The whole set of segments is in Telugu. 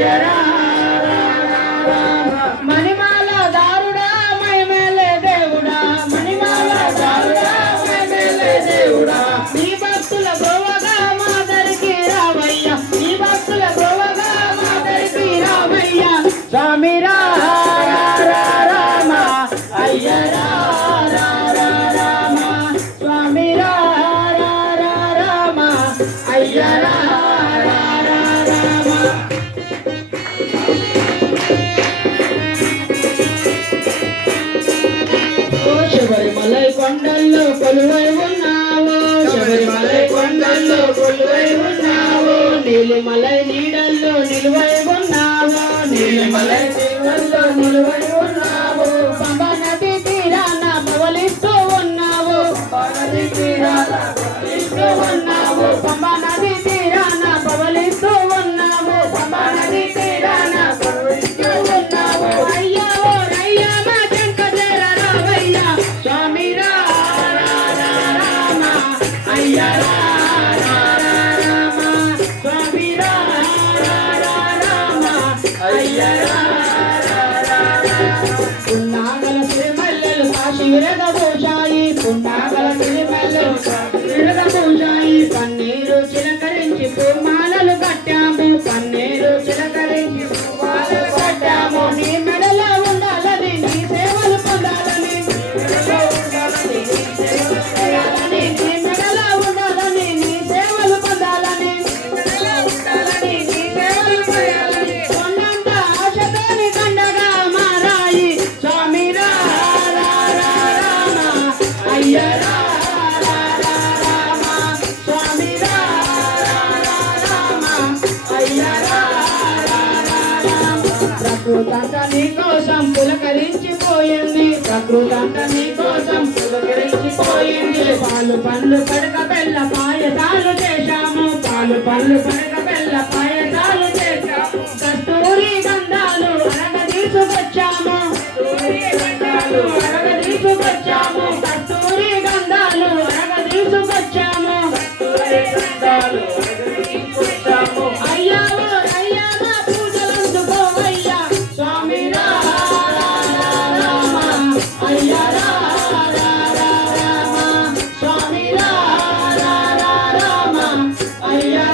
అయ్యరా మణిమాల దారుడా మహిమేలే దేవుడా మణిమాల దారుడా మహిమేలే దేవుడా నీ భక్తుల గోవగా మాదరికి రావయ్య నీ భక్తుల గోవగా మాదరికి రావయ్య స్వామి రామ అయ్యరా రామ స్వామి రామ అయ్యరా శబరిమలై కొండల్లో కొలువై ఉన్నావు శబరిమలై కొండల్లో కొలువై ఉన్నావు నీలిమలై నీడల్లో నిలువై ఉన్నావు నీలిమలై నీడల్లో నిలువై ఉన్నావు పంబా నది తీరాన పవలిస్తూ ఉన్నావు పంబా నది తీరాన పవలిస్తూ ఉన్నావు పంబా నది తీరాన పవలిస్తూ ఉన్నావు పంబా నది తీరాన పవలిస్తూ ఉన్నావు అయ్యా ఓ రయ్యా మా చెంక చేర రావయ్యా స్వామి రామ అయ్యా రామ స్వామి రామ అయ్యా పున్నాగల సిరిమల్లెలు కాశీరద పూజాయి పున్నాగల సిరిమల్లెలు కాశీరద పూజాయి పన్నీరు చిలకరించి పూమాలలు కట్టాము పన్నీరు చిలకరించి పూమాలలు కట్టాము నీ మెడలో ఉండాలని నీ సేవలు పొందాలని నీ మెడలో ఉండాలని నీ సేవలు పొందాలని నీ సేవలు పొందాలని కొన్నంత ఆశతోని కండగా మారాయి స్వామి రామ అయ్యరా స్వామి రామ అయ్యరా ప్రకృతంతా నీ కోసం పులకరించిపోయింది ప్రకృతంతా నీ కోసం పులకరించిపోయింది పాలు పండ్లు పడక బెల్ల పాయసాలు చేశాము పాలు పండ్లు పడక బెల్ల పాయసాలు చేశాము కస్తూరి గంధాలు అరగ తీసుకొచ్చాము అరగ తీసుకొచ్చాము కస్తూరి గంధాలు అరగ తీసుకొచ్చాము అయ్యా అయ్యా నా పూజలందుకోవయ్యా స్వామి రామ అయ్యా రామ స్వామి రామ అయ్యా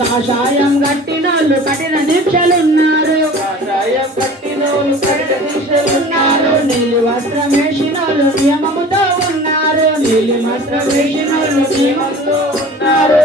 కాషాయం కట్టినోళ్ళు కఠిన దీక్షలున్నారు కాషాయం కట్టినోళ్ళు కఠిన దీక్షలున్నారు నీలి వస్త్రం వేసినోళ్ళు నియమముతో ఉన్నారు నీలి వస్త్రం వేసినోళ్ళు నియమంతో ఉన్నారు